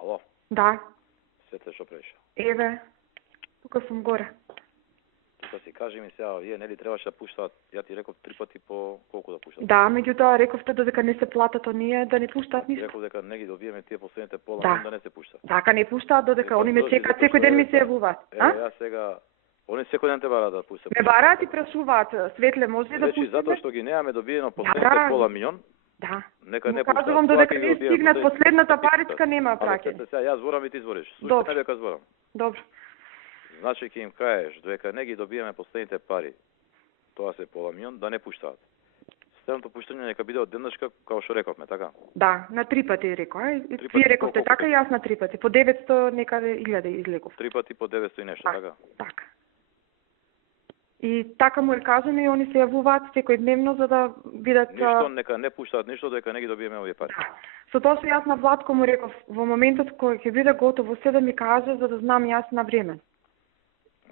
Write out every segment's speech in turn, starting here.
Ало? Да. Светле, што правиш? Еве, тука сум горе. Тука си кажи ми сега, вие нели требаше да пуштаат, ја ти реков 3 пати по колку да пуштаат? Да, меѓутоа рековте додека не се платат оние да не пуштаат ништо. Реков дека не ги добиеме тие последните пола, да не се пуштаат. Така не пуштаат додека они ме чекаат, секој ден ми се јавуваат. Ја сега они секој ден те бараат да пуштат. Ме бараат и прашуваат, Светле, може ли да пуштиме? Речи затоа што ги немаме добиено последните пола милион. Да. Нека не пуштаат. Кажувам додека не стигнат последната паричка нема праќање. Сега јас зборам и ти збориш. Слушај ме дека зборам. Добро. Значи ќе им кажеш дека не ги добиеме последните пари. Тоа се пола милион, да не пуштаат. Следното пуштање нека биде од денешка, како што рековме, така? Да, на 3 пати реков, Вие рековте така и јас на 3 пати. По 900 некаде 1000 излеков. 3 пати по 900 и нешто, така? Така. И така му е кажано и они се јавуваат секојдневно за да видат ништо, нека не пуштаат ништо дека не ги добиеме овие пари. Да. Со тоа што јас на Владко му реков во моментот кој ќе биде готово се да ми каже за да знам јас на време.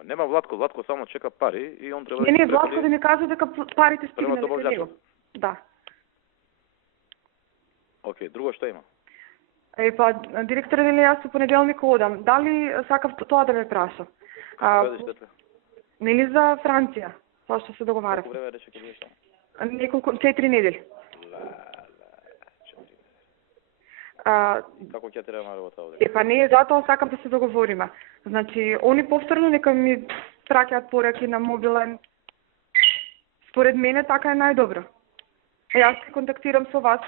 Нема Владко само чека пари и он треба Не, Владко да ми каже дека парите стигнале кај него. Да. Океј, друго што има? Па, директор, нели јас со понеделник одам. Дали сакав тоа да ме праша? Нели за Франција, тоа што се договарав. Колку време рече ќе бидеш таму? Неколку 4 недели. Како ќе треба работа овде? Па не, затоа сакам да се договориме. Значи, они повторно нека ми праќаат пораки на мобилен. Според мене така е најдобро. Јас се контактирам со вас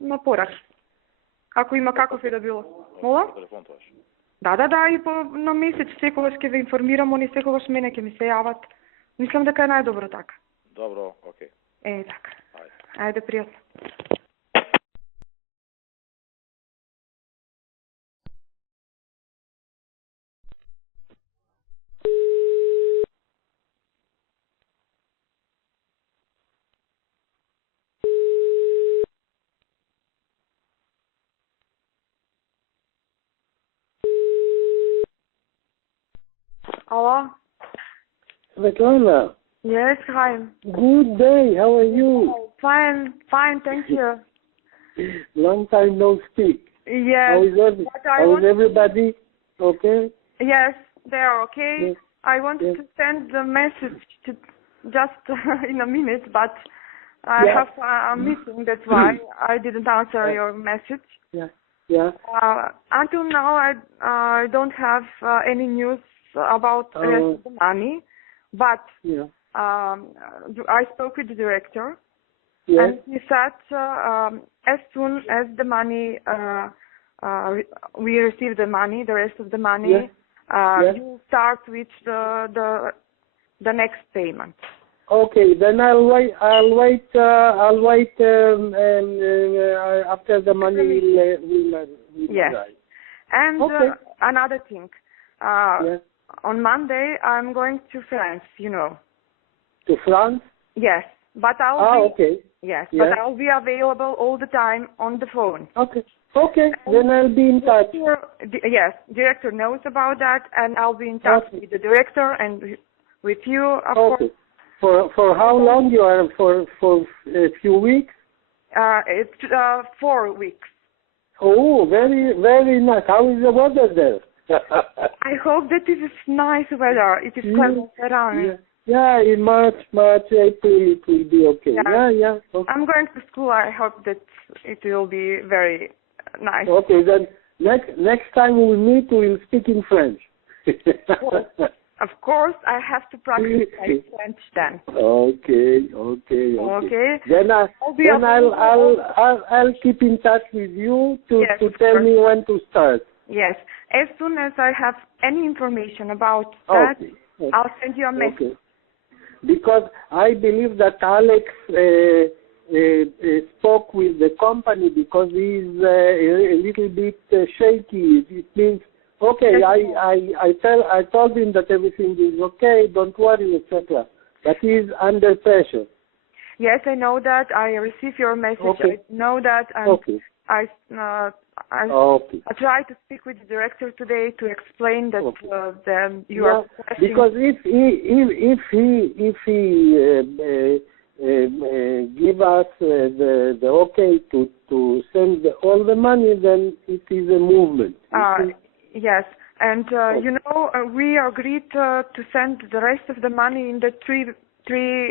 на порак. Ако има каков и да било. Мола? Телефон тоаш. Да, и на месец секогаш ќе ве информирам, они секогаш мене ќе ми се јават. Мислам дека е најдобро така. Добро, окей. Така. Ајде, пријатно. Hello? Svetlana. Yes, hi. Good day, how are you? Fine, thank you. Long time no speak. Yes. How is everybody okay? Yes, they are okay. Yes. I wanted to send the message to just in a minute, but I have a meeting, that's why I didn't answer your message. Yeah. Until now, I don't have any news about the money, but I spoke with the director, and he said as soon as the money, we receive the money, the rest of the money, you start with the next payment. Okay, then I'll wait. After the money will arrive. And another thing. On Monday, I'm going to France, you know. To France? Yes, but I'll be available all the time on the phone. Okay, then I'll be in touch. Yes, director knows about that, and I'll be in touch with the director and with you, of course. For how long you are? For a few weeks? It's 4 weeks. Oh, very, very nice. How is the weather there? I hope that it is nice weather. It is pleasant around. Yeah, in March, April, it will be okay. Yeah. Okay. I'm going to school. I hope that it will be very nice. Okay, then next time we meet, we will speak in French. Of course, I have to practice my French then. Okay. Then I'll keep in touch with you to tell me when to start. Yes. As soon as I have any information about that, I'll send you a message. Okay. Because I believe that Alex spoke with the company because he's a little bit shaky. It means, I told him that everything is okay, don't worry, etc. But he's under pressure. Yes, I know that. I received your message. Okay. I know that. I tried to speak with the director today to explain that you are because if he give us the okay to send all the money, then it is a movement. Yes, and you know, we agreed to send the rest of the money in the three.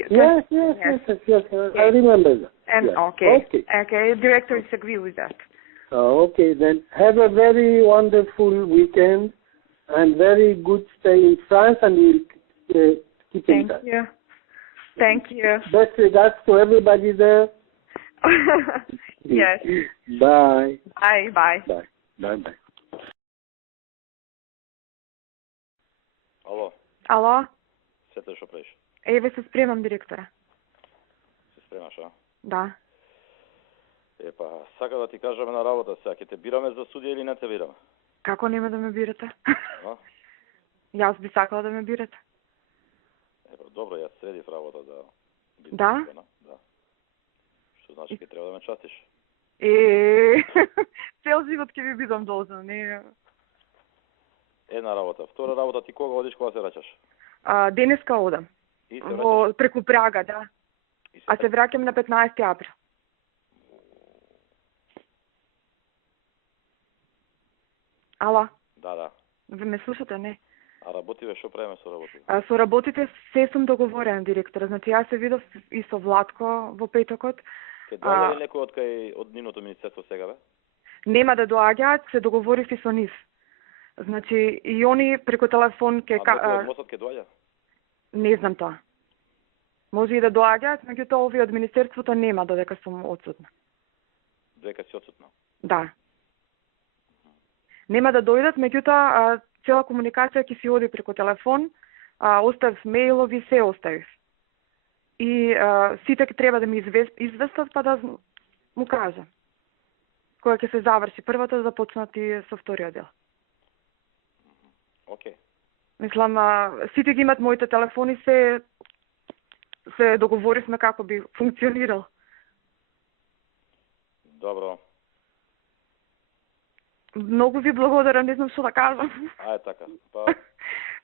Yes. I remember that. And yes. Okay. Directors agree with that. Okay, then have a very wonderful weekend and very good stay in France, and we'll keep in touch. Thank you. Best regards to everybody there. Yes. Bye. Bye. Ало? Сете што правиш? Еве се спремам, директора. Се спремаш, а? Да. Сака да ти кажаме на работа сега, ќе те бираме за судија или не те бираме? Како нема да ме бирате? Јас би сакала да ме бирате. Добро, јас средив работа да бидам. Да? Да. Што значи ќе треба да ме частиш? Цел живот ќе ви бидам должна, не. Една работа. Втора работа, ти кога одиш, кога се враќаш? Денеска одам. Преку Прага, да. А се враќам на 15 април. Ала? Да. Ве ме слушате, не? А работиве, што правиме со работите? Со работите се сум договорен, директор. Значи, јас се видов и со Владко во петокот. Ке доаѓа ли некој од нивното министерство сега, бе? Нема да доаѓаат, се договорив и со нив. Значи, и они преку телефон ке... А некој од МОСот ке доаѓа? Не знам тоа. Може и да доаѓаат, меѓутоа овие од министерството нема додека сум отсутна. Додека си отсутна? Да. Нема да дојдат, меѓутоа цела комуникација ќе си оди преку телефон, оставив мејлови, се оставив. И сите треба да ми известат, па да му кажам. Кога ќе се заврши првата, да започнат и со вториот дел. Окей. Мислам, сите ги имат моите телефони, се договоривме како би функционирал. Добро. Многу ви благодарам, не знам што да кажам. Ајде така.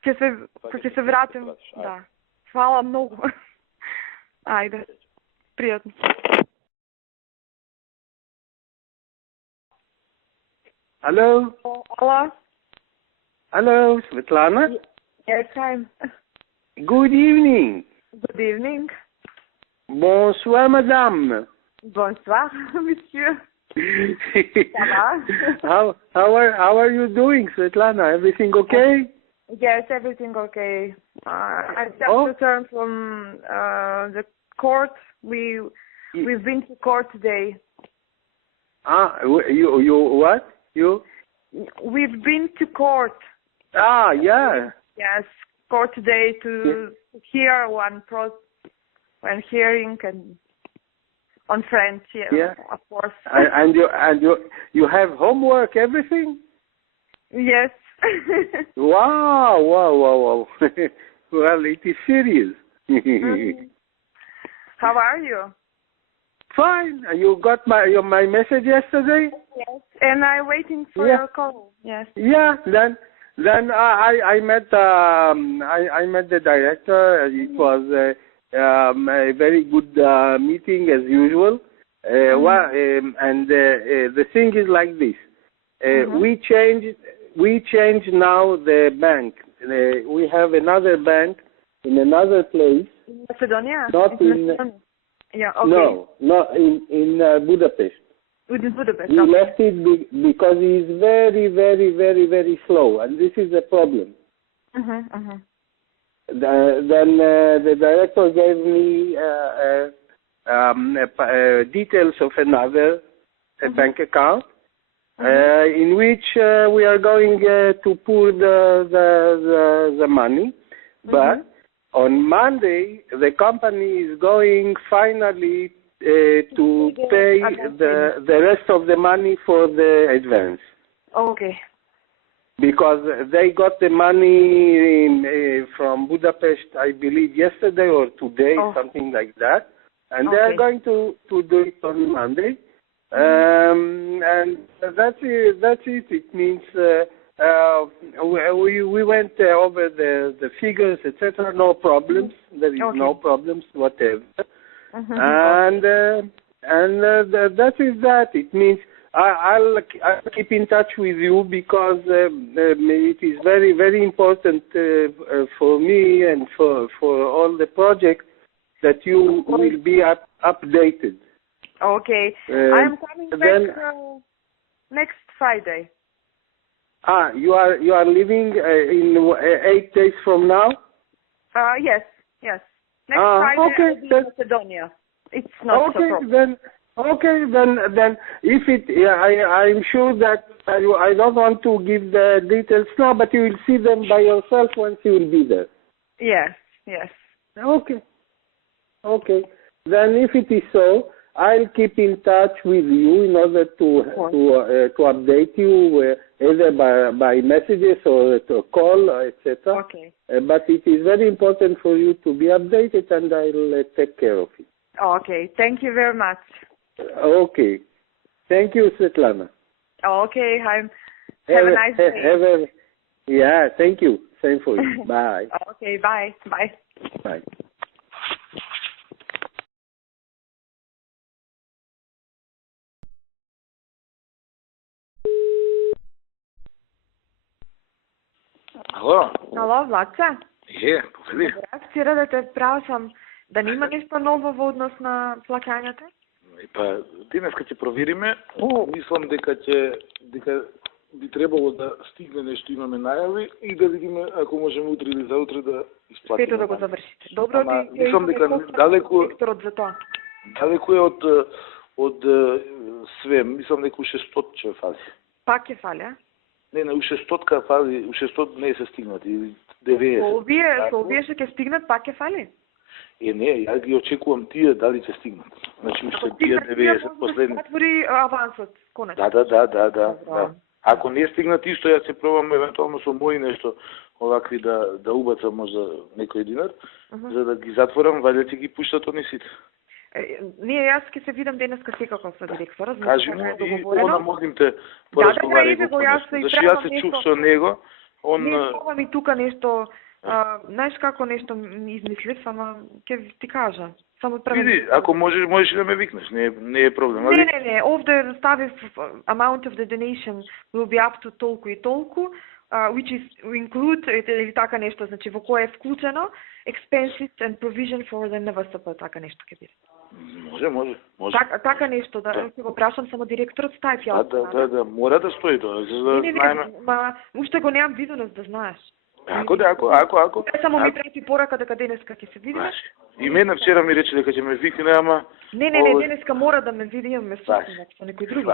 Ќе се вратим. Да. Фала многу. Ајде. Пријатно. Hello? Hello? Hello, Svetlana? Yes, I'm. Good evening. Good evening. Bonsoir, madame. Bonsoir, monsieur. How are you doing, Svetlana? Everything okay? Yes, everything okay. I just returned from the court. We've been to court today. You what? You? We've been to court. Yeah. Yes, court today to hear one hearing and on French. Yeah, of course. And you have homework, everything? Yes. Wow. Well, it is serious. How are you? Fine. You got my message yesterday? Yes. And I'm waiting for your call. Yes. Yeah. Then I met the director. It was a very good meeting as usual. And the thing is like this. We changed now the bank. We have another bank in another place. In Macedonia? Not in Macedonia. Yeah, okay. No, not in Budapest. In Budapest. We left it because he is very, very, very, very slow, and this is a problem. Then the director gave me details of another bank account in which we are going to pour the money, but on Monday the company is going finally to pay the rest of the money for the advance. Okay. Because they got the money from Budapest, I believe, yesterday or today, something like that. And they are going to do it on Monday. And that's it. It means we went over the figures, etc. No problems. There is no problems, whatever. and that is that. It means I'll keep in touch with you because it is very, very important for me and for all the projects that you will be updated. Okay. I'm coming back next Friday. You are leaving in 8 days from now? Yes. Next Friday okay, I'll be in Macedonia. It's not so problem. Then if I'm sure that I don't want to give the details now, but you will see them by yourself once you will be there. Yes. Okay. Then if it is so, I'll keep in touch with you in order to update you either by messages or to call, etc. Okay. But it is very important for you to be updated, and I'll take care of it. Okay. Thank you very much. Okay. Thank you, Svetlana. Okay. Have a nice day. Thank you. Same for you. Bye. Okay. Bye. Bye. Ало, Владче? Повели. Вчера да те прашам, да нема нешто ново во однос на плаќањата? Па, денеска ќе провериме. Мислам дека би требало да стигне нешто, имаме најави и да видиме ако можеме утре или заутре да исплатиме. Пето да го завршите. Добро ти. Мислам дека далеку за тоа. Далеку е од све. Мислам дека уште 100 ќе фази. Пак ќе фали, а? Не, уште 100 фази, уште 100 не се стигнати. 90. Со овие што ќе стигнат, пак ќе фали? Не, ја ги очекувам тие дали ќе стигнат. Значи уште тие 90 последни. Отвори авансот, конечно. Да. Ако не стигнат исто, ја се пробам евентуално со мои нешто овакви да убацам можда некој динар, за да ги затворам, валја ќе ги пуштат они сите. Јас ќе се видам денеска секако со директорот. Кажи му и она можем те поразговарајме. Зашто јас се чув со него, Не пробам и тука нешто, знаеш како нешто ми измислив, ама ќе ти кажа. Види, ако можеш да ме викнеш, не е проблем. Не, овде ставив amount of the donation will be up to толку и толку, which is include, или така нешто, значи во кое е вклучено, expenses and provision for the NVSP, така нешто ќе биде. Може. Така нешто, да ќе го прашам само директорот ставив ја. Да, мора да стои тоа, за да знаеме. Ма уште го немам виденост да знаеш. Ако. Само ми прати порака дека денеска ќе се видиме. И мене вчера ми рече дека ќе ме викне, ама... Не, денеска мора да ме види, имаме состинак со некој други.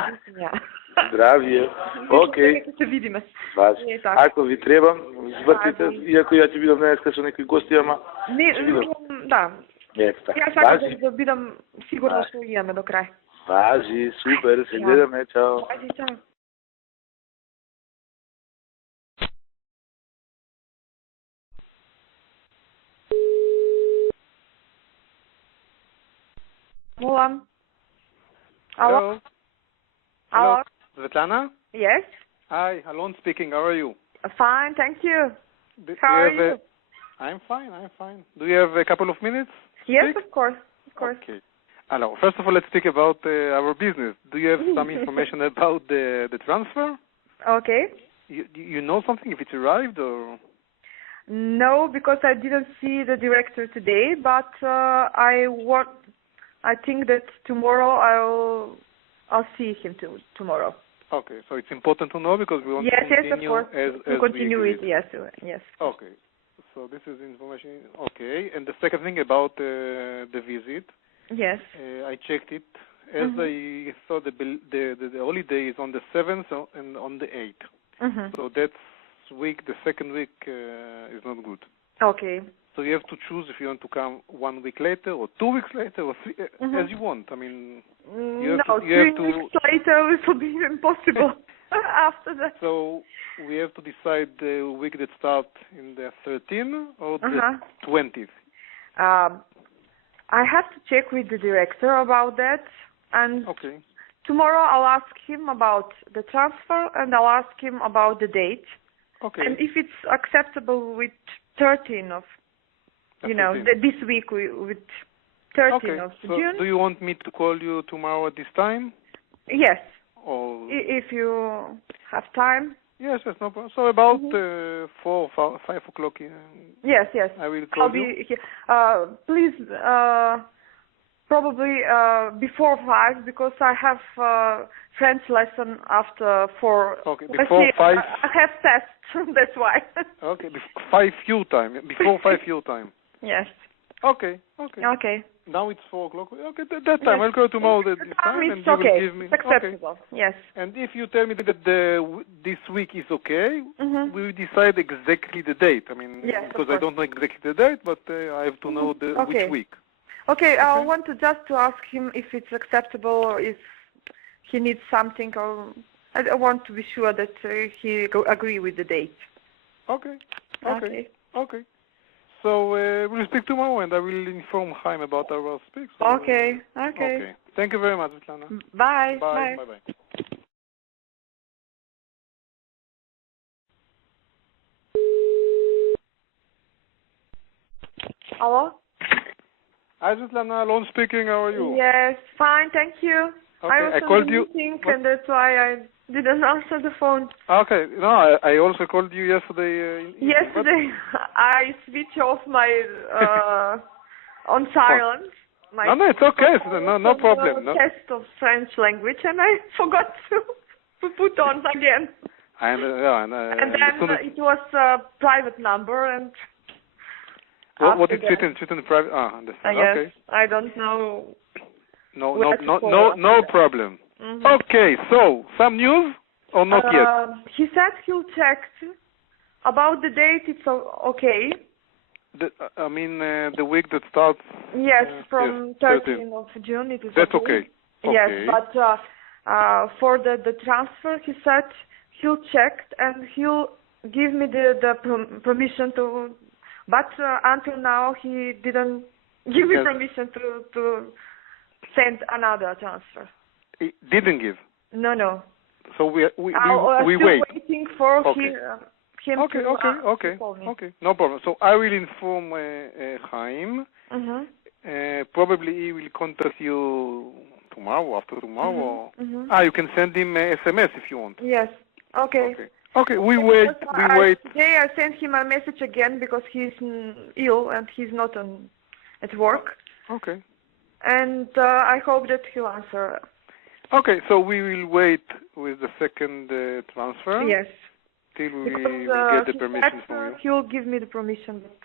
Здравие. Окей. Ќе се видиме. Ако ви требам, звртите, иако ја ќе бидам денеска со некои гости, ама... Да. Ја сакам да бидам сигурна што имаме до крај. Важи, супер, се гледаме, чао. Важи, чао. Molam. Hello. Svetlana? Yes. Hi, Alon speaking. How are you? Fine, thank you. How are you? I'm fine. Do you have a couple of minutes? Yes, of course. Okay. Hello. First of all, let's speak about our business. Do you have some information about the transfer? Okay. You know something, if it arrived or? No, because I didn't see the director today, but I think that tomorrow I'll see him tomorrow. Okay, so it's important to know because we want to continue as continue we it. Yes. Okay, so this is information. Okay, and the second thing about the visit. Yes. I checked it. As I saw, the holiday is on the 7th and on the 8th. So that's the second week is not good. Okay. So you have to choose if you want to come 1 week later or 2 weeks later or as you want. I mean, you have to 3 weeks later it will be impossible after that. So we have to decide the week that starts in the 13th or the 20th. I have to check with the director about that, and tomorrow I'll ask him about the transfer and I'll ask him about the date. Okay. And if it's acceptable with 13th of, this week with 13th of so June. do you want me to call you tomorrow at this time? Yes. Or If you have time. yes, no problem. So about 4 or 5 o'clock. Yes. I will call I'll be here. Please, probably before 5 because I have French lesson after 4. Okay, before 5. I have tests, that's why. Okay, 5 your time. Before 5 your time. Yes. Okay. Now it's 4 o'clock. Okay, that time. I'll call tomorrow at this time, and you will give me. It's acceptable. Okay. Yes. And if you tell me that this week is okay, we will decide exactly the date. I mean, yes, because I don't know exactly the date, but I have to know which week. Okay, I want to ask him if it's acceptable or if he needs something, or I want to be sure that he agree with the date. Okay. So we'll speak tomorrow, and I will inform Chaim about our speak. So Okay. Thank you very much, Svetlana. Bye. Bye. Hello? Hi, Svetlana. Alon speaking. How are you? Yes, fine, thank you. Okay, I called you. And that's why I didn't answer the phone. Okay, no, I also called you yesterday. Yesterday, I switched off my on silent. No, it's okay. No problem. Test of French language, and I forgot to put on again. And then it was a private number, and what is written private? Understand. Yes, okay. I don't know. No problem. Okay, so some news or not yet? He said he'll check about the date. It's okay. The week that starts. Yes, from 13th of June. It is. That's okay. Yes, but for the transfer, he said he'll check and he'll give me the permission to. But until now, he didn't give me permission to send another transfer. He didn't give? No. So we still wait. Waiting for him Okay. to call me. Okay, no problem. So I will inform Chaim. Probably he will contact you tomorrow, after tomorrow. You can send him a SMS if you want. Yes. Okay. Okay, we wait. Today I sent him a message again because he's ill and he's not at work. Okay. And I hope that he'll answer. Okay, so we will wait with the second transfer. Yes. Till we get the permission from you. He'll give me the permission, but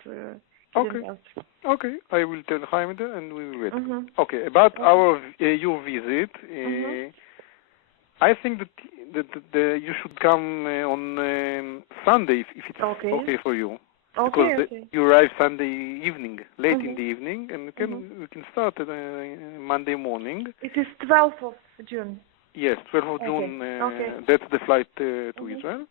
Okay, I will tell Chaim and we will wait. Okay, about your visit, I think that you should come on Sunday if it's okay for you. Because you arrive Sunday evening, late in the evening, and we can start Monday morning. It is 12th of June. Yes, 12th of June. That's the flight to Israel.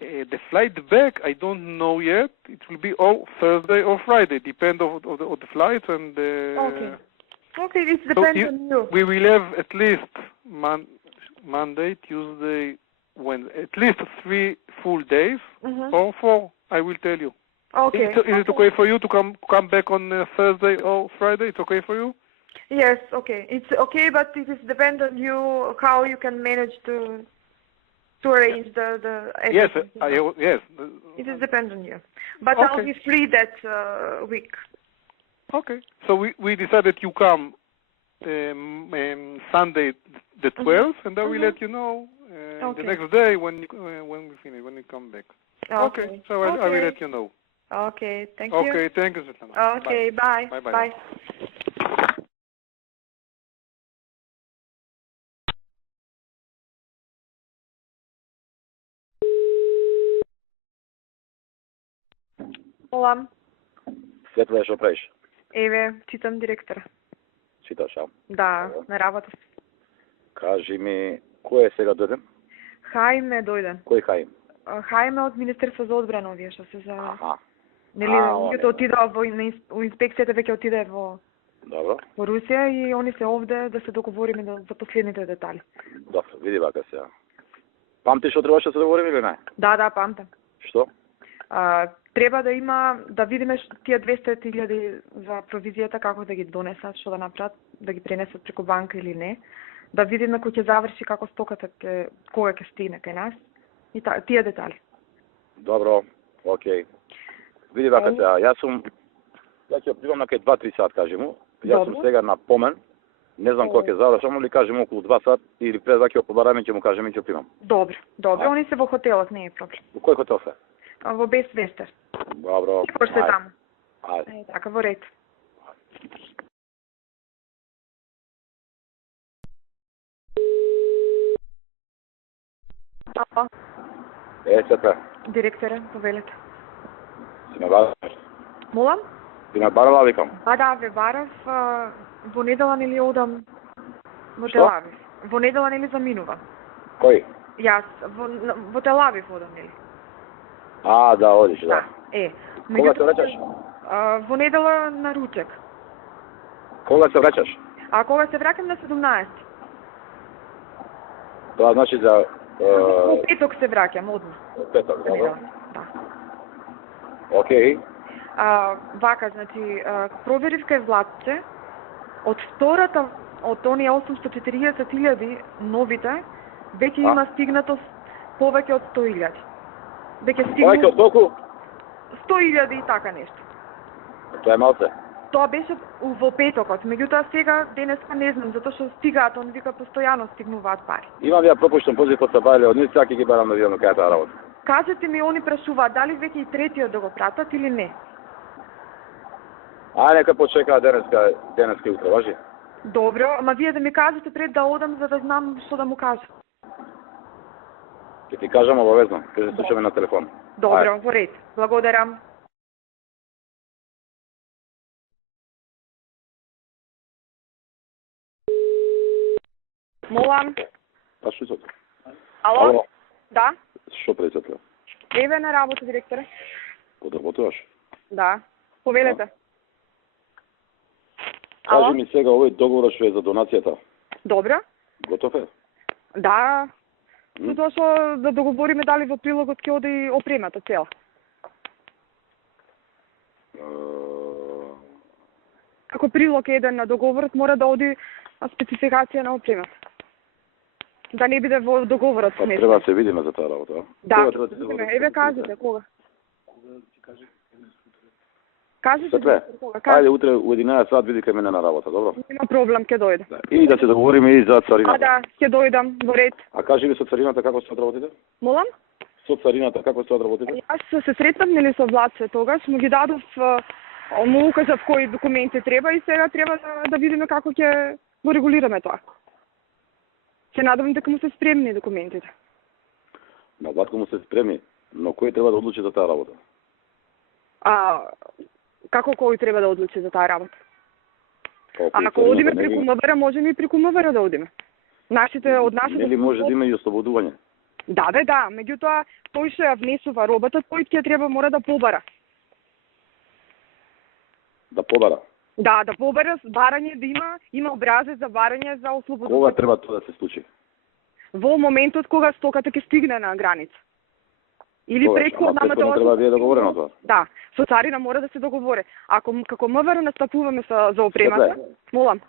The flight back, I don't know yet. It will be Thursday or Friday, depend of the flights and. Okay, it depends on you. We will have at least Monday, Tuesday, Wednesday, at least 3 full days or 4. I will tell you. Okay. Is it okay for you to come back on Thursday or Friday? It's okay for you? Yes, okay. It's okay, but it is depend on you how you can manage to arrange the yes. It is depend on you. But I'll be free that week. Okay. So we decided you come Sunday the 12th, and I will let you know the next day when we finish, when we come back. Okay. So I will let you know. Okay. Thank you. Okay. Thank you, Svetlana. Okay. Bye. Bye. Hola. Светла, що правиш? Читам директора. Читаш, а? Да, на работа. Кажи ми, кој е сега дојден? Хаим е дојден. Кој Хаим? Хаим е од Министерство за одбрана, овие што се за... Аха. Нели, луѓето отидоа во инспекцијата, веќе отиде во Русија и они се овде да се договориме за последните детали. Добро, види вака сега. Памтиш што требаше да се договориме или не? Да, памтам. Што? треба да има, да видиме тие 200.000 за провизијата како да ги донесат, што да направат, да ги пренесат преку банка или не. Да видиме кој ќе заврши, како стоката кога ќе стигне кај нас и тие детали. Добро, окей. Види вака сега, јас ќе отидам на кај 2-3 сат, кажемо. Јас сум сега на помен. Не знам кога ќе завршам, или кажем околу 2 сат или пред да ќе побараме ќе му кажеме ќе примам. Добро, они се во хотелот, не е проблем. Во кој хотел се? Во Best Western. Добро. Сигурно се таму. Ајде. Така во ред. Ало. Сепе. Директоре, повелете. Си ме барав? Молам? Си ме барала, викам. Да, ве барав. Во недела нели одам во Телавив. Во недела нели заминувам. Кој? Јас во Телавив одам нели. Да, одиш, да. Кога се враќаш? Во недела на ручек. Кога се враќаш? Кога се враќам на 17. Тоа значи за Петок се враќам одма. Петок, добро. Да. Окей. Вака, значи, проверив кај Владче, од втората, од оние 840.000 новите, веќе има стигнато повеќе од 100.000. Веќе стигнато... Повеќе од толку? 100.000 и така нешто. Тоа е малце. Тоа беше во петокот, меѓутоа сега денеска не знам, затоа што стигаат, он вика постојано стигнуваат пари. Имам ја пропуштен позив од Сабајле, од нив сега ќе ги барам да видам кај таа работа. Кажете ми, они прашуваат дали веќе и третиот да го пратат или не? Нека почекаат денеска и утре, важи? Добро, ама вие да ми кажете пред да одам за да знам што да му кажам. Ќе ти кажам обавезно, ќе се случиме на телефон. Добро, во ред. Благодарам. Молам. Што се? Ало? Да? Што председател? Еве на работа, директоре. Подработуваш? Да. Повелете. Кажи ми сега овој договор што е за донацијата. Добро. Готов е? Да. Тоа што да договориме дали во прилогот ќе оди опремата цела. Како прилог еден на договорот мора да оди спецификација на опремата. Да не биде во договорот. Треба да се видиме за таа работа. Да. Еве кажете кога. Кажете кога. Ајде утре у 11 сат види кај мене на работа, добро? Нема проблем, ќе дојде. И да се договориме и за царината. Да, ќе дојдам во ред. Кажи ми со царината како се одработите? Молам? Со царината како се одработите? Јас се сретнав нели со Владче тогаш, му ги дадов, му укажав кои документи треба и сега треба да видиме како ќе го регулираме тоа. Се надевам дека му се спремни документите. На Владко му се спремни, но кој треба да одлучи за таа работа? Како кој треба да одлучи за таа работа? Ако одиме преку МВР, можеме и преку МВР да одиме. Од нашите... Нели може да има и ослободување? Да, меѓутоа, тој што ја внесува робата, тој ќе треба мора да побара. Да побара? Да побара, барање да има образец за барање за ослободување. Кога треба тоа да се случи? Во моментот кога стоката ќе стигне на граница. Или претходно треба да е договорено тоа. Да, со царина мора да се договори. Ако како МВР настапуваме за опремата, молам.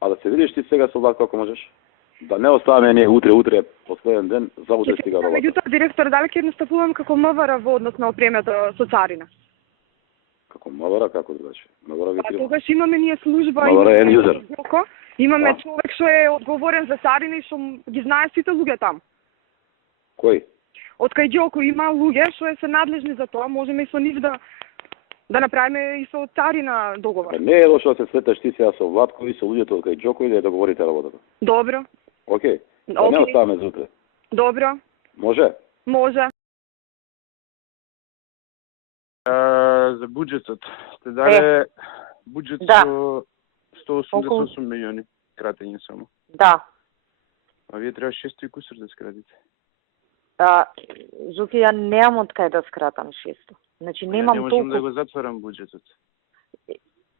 Да се видиш ти сега со Владко ако можеш. Да не оставаме ние утре последен ден за утре стига робата. Меѓутоа директор дали ќе настапувам како МВР во однос на опремата со царина? Како МВР како другачи? МВР ви треба. Тогаш имаме ние служба МВР е юзер. Имаме човек што е одговорен за царина и што ги знае сите луѓе таму. Кој? Од кај Ѓоко има луѓе што се надлежни за тоа, можеме и со нив да направиме и со царина договор. Не е лошо да се среташ ти сега со Владко и со луѓето од кај Ѓоко и да ја договорите работата. Добро. Океј. Да не оставаме за утре. Добро. Може? Може. За буџетот. Сте дале буџет со 188 милиони кратење само. Да. А вие треба 600 и кусур да скратите. Жуки, ја немам од кај да скратам 600. Значи немам толку. Не можам да го затворам буџетот.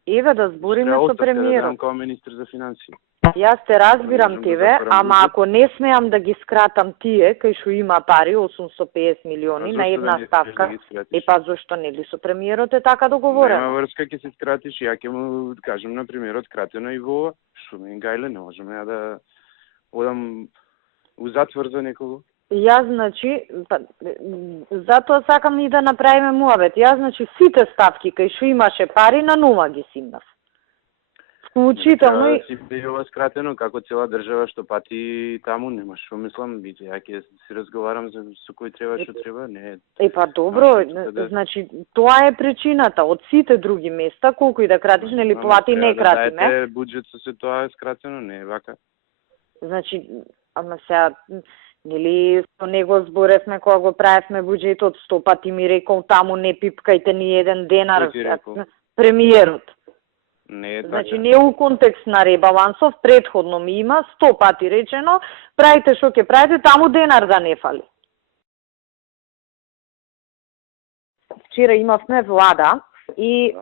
Еве да збориме со премиерот. Треба као министр за финансии. Јас те разбирам тебе, ама ако не смеам да ги скратам тие, кај што има пари, 850 милиони на една ставка, па зошто нели со премиерот е така договорено? Нема врска, ќе се скратиш, ја ќе му кажам на премиерот скратено и во ова, што ми гајле, не можеме ја да одам у затвор за некого. Јас, значи, затоа сакам и да направиме муабет. Јас, значи, сите ставки кај што имаше пари, на нула ги симнав. Вклучително и... Си била скратено, како цела држава што пати таму, нема што мислам, ја ќе си разговарам со кој треба, што треба, не... Па добро, значи, тоа е причината. Од сите други места, колку и да кратиш, нели плати не кратиме. Да дајте буџет со се тоа е скратено, не е вака. Значи, ама сега... Нели со него зборевме кога го правевме буџетот, 100 пати ми рекол таму не пипкајте ни еден денар, премиерот. Не е така. Значи не у контекст на ребалансов, предходно ми има 100 пати речено, правите што ќе правите, таму денар да не фали. Вчера имавме влада и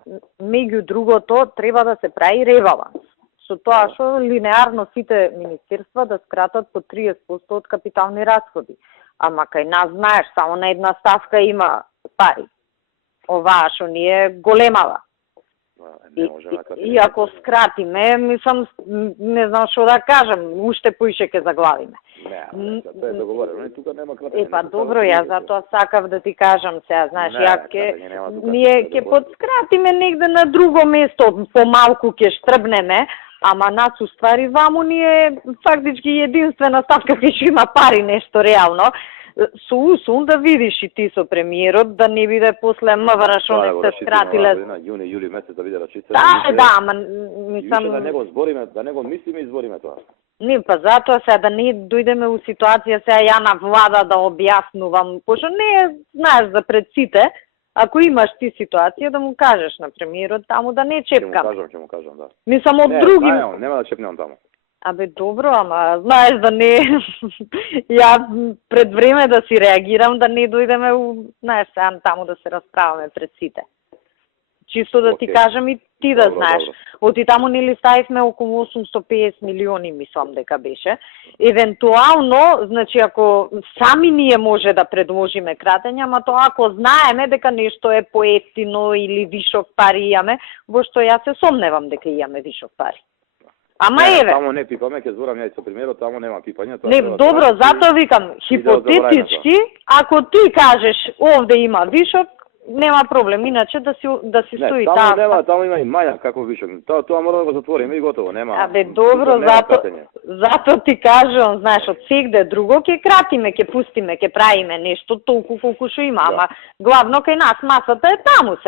меѓу другото треба да се прави ребаланс. Со тоа што линеарно сите министерства да скратат по 30% од капитални расходи. Ама кај нас, знаеш, само на една ставка има пари. Оваа што ни е големава. И ако скратиме, мислам, не знам што да кажам, уште поише ќе заглавиме. Не, тоа е договорено, тука нема кратење. Па добро, јас затоа сакав да ти кажам сега, знаеш, ние ќе подскратиме негде на друго место, помалку ќе штрбнеме, ама нас уствари ваму ни е фактички единствена ставка кај што има пари нешто реално. Со усум да видиш и ти со премиерот, да не биде после МВР што не се скратиле. Јуни, јули месец да биде рачистено. Да, ама мислам... Да не го збориме, да не го мислиме и збориме тоа. Не, па затоа сега да не дојдеме у ситуација сега ја на влада да објаснувам, пошто не знаеш за пред сите, ако имаш ти ситуација да му кажеш на премиерот таму да не чепкам. Ќе му кажам, да. Мислам од други... Нема да чепнем таму. Абе, добро, ама знаеш да не... Ја пред време да си реагирам, да не дојдеме, знаеш, сега таму да се расправаме пред сите. Чисто да ти кажам и ти да знаеш. Оти таму нели ставивме околу 850 милиони, мислам дека беше. Евентуално, значи, ако сами ние може да предложиме кратење, ама тоа ако знаеме дека нешто е поевтино или вишок пари имаме, во што јас се сомневам дека имаме вишок пари. Ама еве. Таму не пипаме, ќе зборам ја и со примерот, таму нема пипање. Не, добро, затоа викам, хипотетички, ако ти кажеш овде има вишок, нема проблем, иначе да си стои таа. Не, таму има и мања како вишок. Тоа мора да го затвориме и готово, нема. Абе, добро, зато ти кажам, знаеш, од сегде друго ќе кратиме, ќе пустиме, ќе правиме нешто толку колку што има, ама главно кај нас масата е таму се.